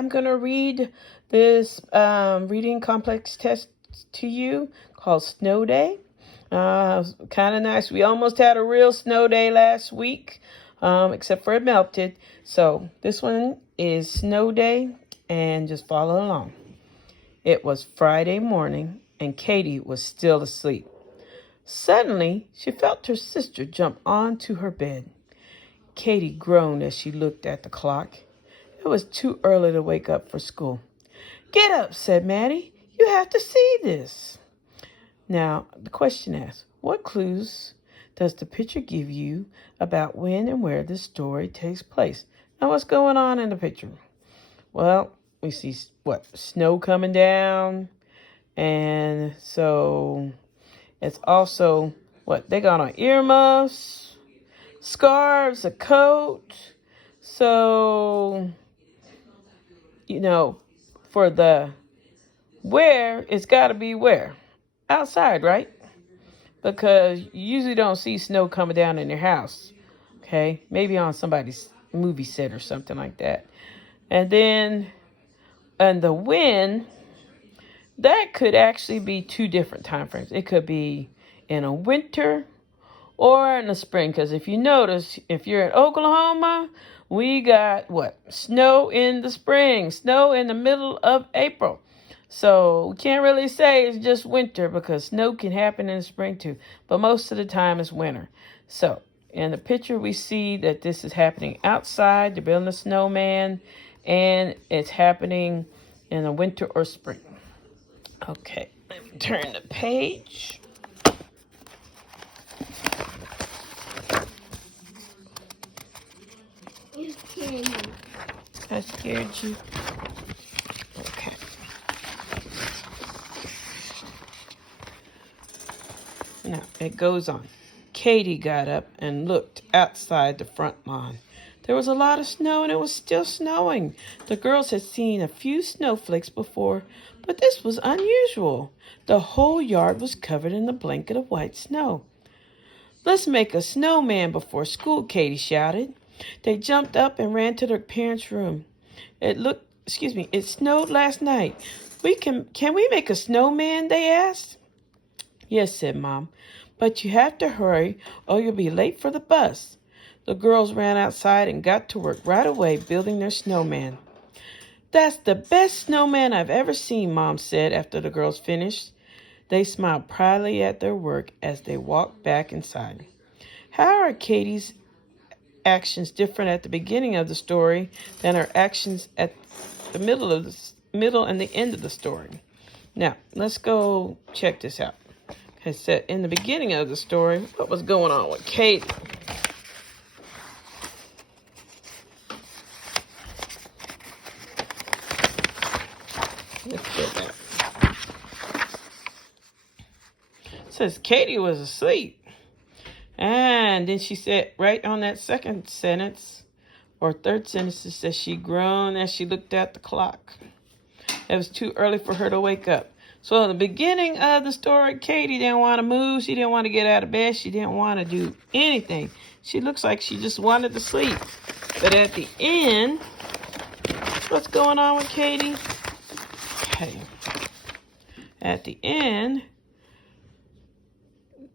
I'm going to read this reading complex test to you called Snow Day. Kind of nice. We almost had a real snow day last week, except for it melted. So this one is Snow Day, and just follow along. It was Friday morning, and Katie was still asleep. Suddenly, she felt her sister jump onto her bed. Katie groaned as she looked at the clock. It was too early to wake up for school. "Get up," said Maddie. "You have to see this." Now, the question asks, what clues does the picture give you about when and where this story takes place? Now, what's going on in the picture? Well, we see, snow coming down. And so it's also, they got on earmuffs, scarves, a coat. So, for the where, it's got to be where? Outside, right? Because you usually don't see snow coming down in your house. Okay? Maybe on somebody's movie set or something like that. And then, and the when, that could actually be two different time frames. It could be in a winter or in the spring. Because if you notice, if you're in Oklahoma, we got snow in the spring, snow in the middle of April. So we can't really say it's just winter because snow can happen in the spring too. But most of the time it's winter. So in the picture we see that this is happening outside. They're building a snowman. And it's happening in the winter or spring. Okay, let me turn the page. You scared me. I scared you? Okay. Now, it goes on. Katie got up and looked outside the front lawn. There was a lot of snow, and it was still snowing. The girls had seen a few snowflakes before, but this was unusual. The whole yard was covered in a blanket of white snow. "Let's make a snowman before school," Katie shouted. They jumped up and ran to their parents' room. It snowed last night. Can we make a snowman?" they asked. "Yes," said Mom, "but you have to hurry or you'll be late for the bus." The girls ran outside and got to work right away building their snowman. "That's the best snowman I've ever seen," Mom said after the girls finished. They smiled proudly at their work as they walked back inside. How are Katie's actions different at the beginning of the story than her actions at the middle and the end of the story? Now, let's go check this out. I said in the beginning of the story, what was going on with Katie? Let's get that. It says Katie was asleep. And then she said, right on that second sentence, or third sentence, it says she groaned as she looked at the clock. It was too early for her to wake up. So in the beginning of the story, Katie didn't want to move. She didn't want to get out of bed. She didn't want to do anything. She looks like she just wanted to sleep. But at the end, what's going on with Katie? Okay. At the end,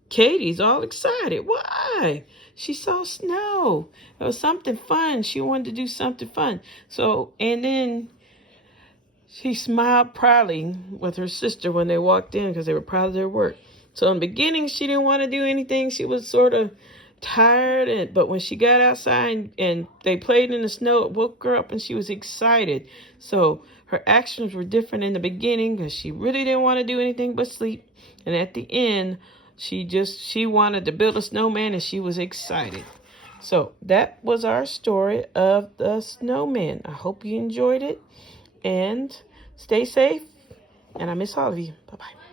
Katie's all excited. Why? She saw snow. It was something fun. She wanted to do something fun. So, and then she smiled proudly with her sister when they walked in because they were proud of their work. So in the beginning, she didn't want to do anything. She was sort of tired. But when she got outside and they played in the snow, it woke her up and she was excited. So her actions were different in the beginning because she really didn't want to do anything but sleep. And at the end, she wanted to build a snowman and she was excited. So that was our story of the snowman. I hope you enjoyed it and stay safe. And I miss all of you. Bye-bye.